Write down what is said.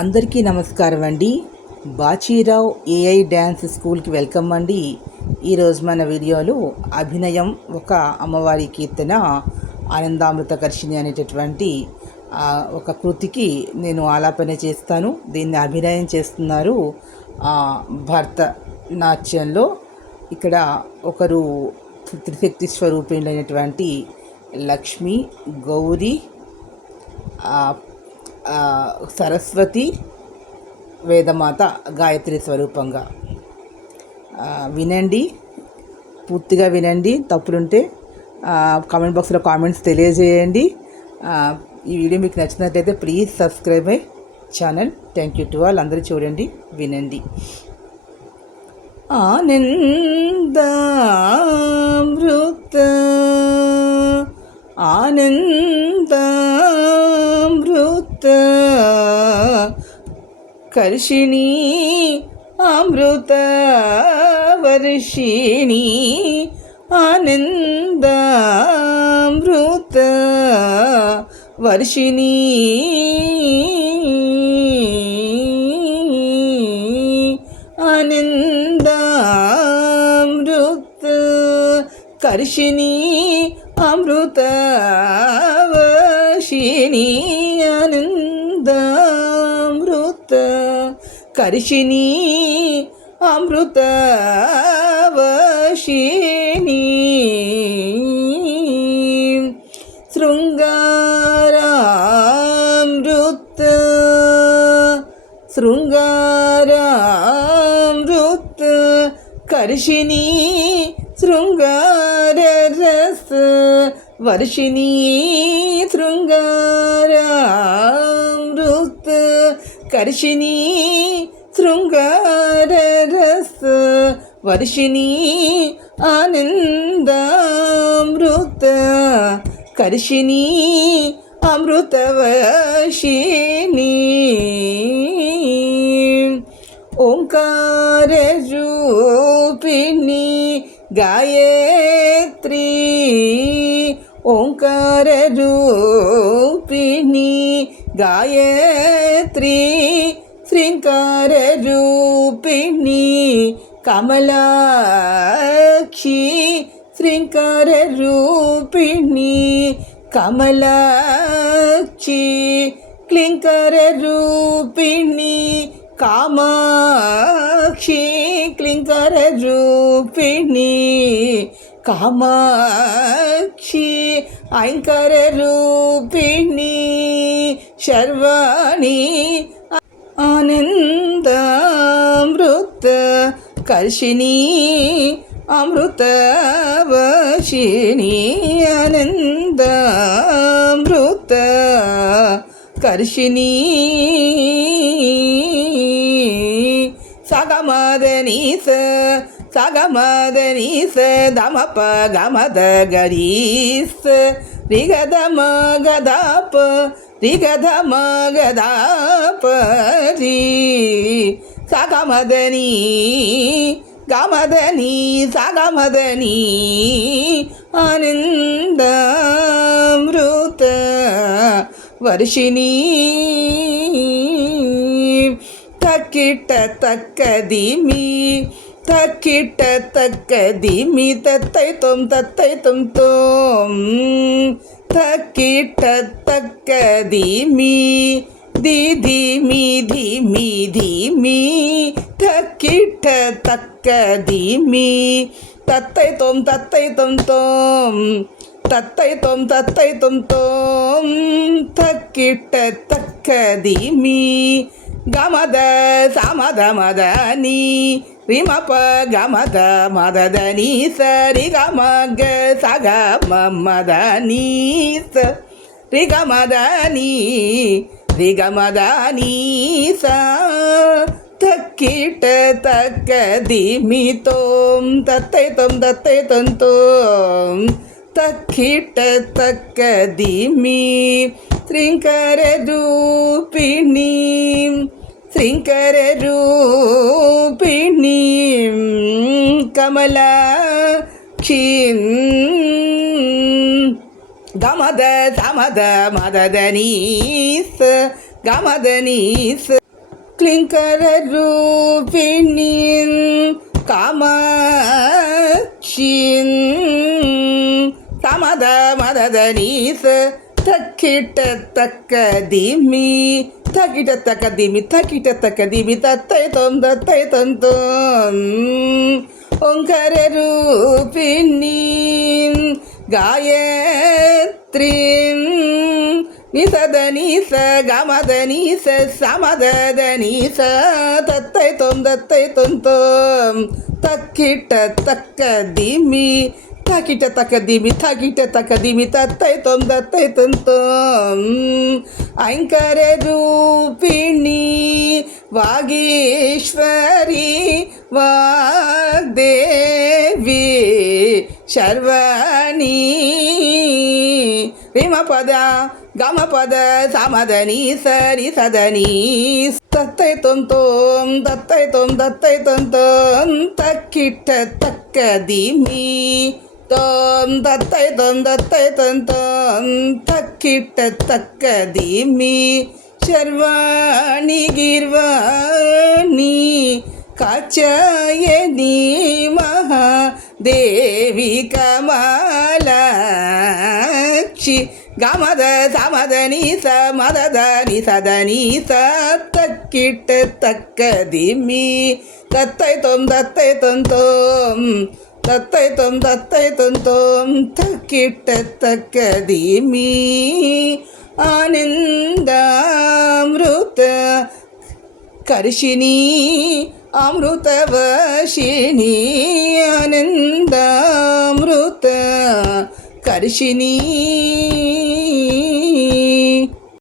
అందరికీ నమస్కారం అండి. బాచీరావు ఏఐ డ్యాన్స్ స్కూల్కి వెల్కమ్ అండి. ఈరోజు మన వీడియోలో అభినయం ఒక అమ్మవారి కీర్తన ఆనందామృత కర్షిణి అనేటటువంటి ఒక కృతికి నేను ఆలాపన చేస్తాను. దీన్ని అభినయం చేస్తున్నారు భరతనాట్యంలో. ఇక్కడ ఒకరు త్రిశక్తి స్వరూపిణులైనటువంటి లక్ష్మి, గౌరీ, సరస్వతి, వేదమాత, గాయత్రి స్వరూపంగా. వినండి, పూర్తిగా వినండి. తప్పులుంటే కామెంట్ బాక్స్లో కామెంట్స్ తెలియజేయండి. ఈ వీడియో మీకు నచ్చినట్లయితే please subscribe my channel. Thank you to all. అందరూ చూడండి, వినండి. ఆనందామృత ఆనందామృత కర్షిణి అమృత వర్షిణి ఆనందామృత వర్షిణి ఆనందామృత కర్షిణి అమృత వర్షిణి ఆనందామృత కర్షిణి అమృత వర్షిణి శృంగారామృత శృంగారామృత కర్షిణి శృంగార రస వర్షిణి శృంగారామృత కర్షిణి శృంగార రస వర్షిణి ఆనందామృత కర్షిణి అమృత వర్షిణి ఓంకార రూపిణి గాయత్రి ఓంకార రూపిణి గాయత్రి శ్రీంకార రూపిణి కమలాక్షి శ్రీంకార రూపిణి కమలాక్షి క్లింకర రూపిణి కామాక్షి క్లింకర రూపిణి కామాక్షి ఐంకర రూపిణి శర్వాణి ఆనందామృత కర్షిణి అమృత వర్షిణి ఆనందామృత కర్షిణి సగమదనీస సగమదనీస దమప గమద గరీస రిగదమ గదాప రిగదమ గదాప రీ సగమదని గమదని సగమదని ఆనందామృత వర్షిణి తక్కిట తక్కదిమి తక్కిట తక్కదిమి తత్తైతం తత్తైతం తోం తక్కిట తక్కదిమి దిమి ధిమి ధిమి తక్కిట తక్కదిమి తత్తైతం తత్తైతం తోం తత్తైతం తత్తైతం తోం తక్కిట తక్కదిమి గమద సమద మదని రిమప గమద మదని సరి గమగ సగ మదని రిగమదని రిగమదని స తక్కిట తక్కదిమి తోం తత్తైతం తత్తైతం తోం తక్కిట తక్కదిమి శ్రీంకర రూపిణి శ్రీంకర రూపిణి కమలాక్షి గమద సమద మదదనీస్ గమదనీస్ क्लिङ्कर रूपिणीं कामाक्षीं समद मददनीस तक्किट तक्कदिमि तकिट तकदिमि तकिट तकदिमि तत्तै तों ओंकार रूपिणीं गायत्रीं निसदनीस गमदनीस समदनीस तत्तै तों तक्किट तक्कदिमि तकिट तकदिमि तत्तै तों ऐङ्कर रूपिणी वागीश्वरी वाग्देवी शर्वणी रिमपद गमपद समदनी सरि सदनी तत्तै तों तक्किट तक्कदिमि तों तत्तै तों तक्किट तक्कदिमि शर्वाणि गिर्वाणि काचायनी महादेवी कमलाक्षि गमद समदनी समदनी सदनी तक्किट तक्कदिमि तत्तै तों तक्किट तक्कदिमि आनन्दामृत कर्षिणी अमृतवर्षिणी आनन्दामृत कर्षिणी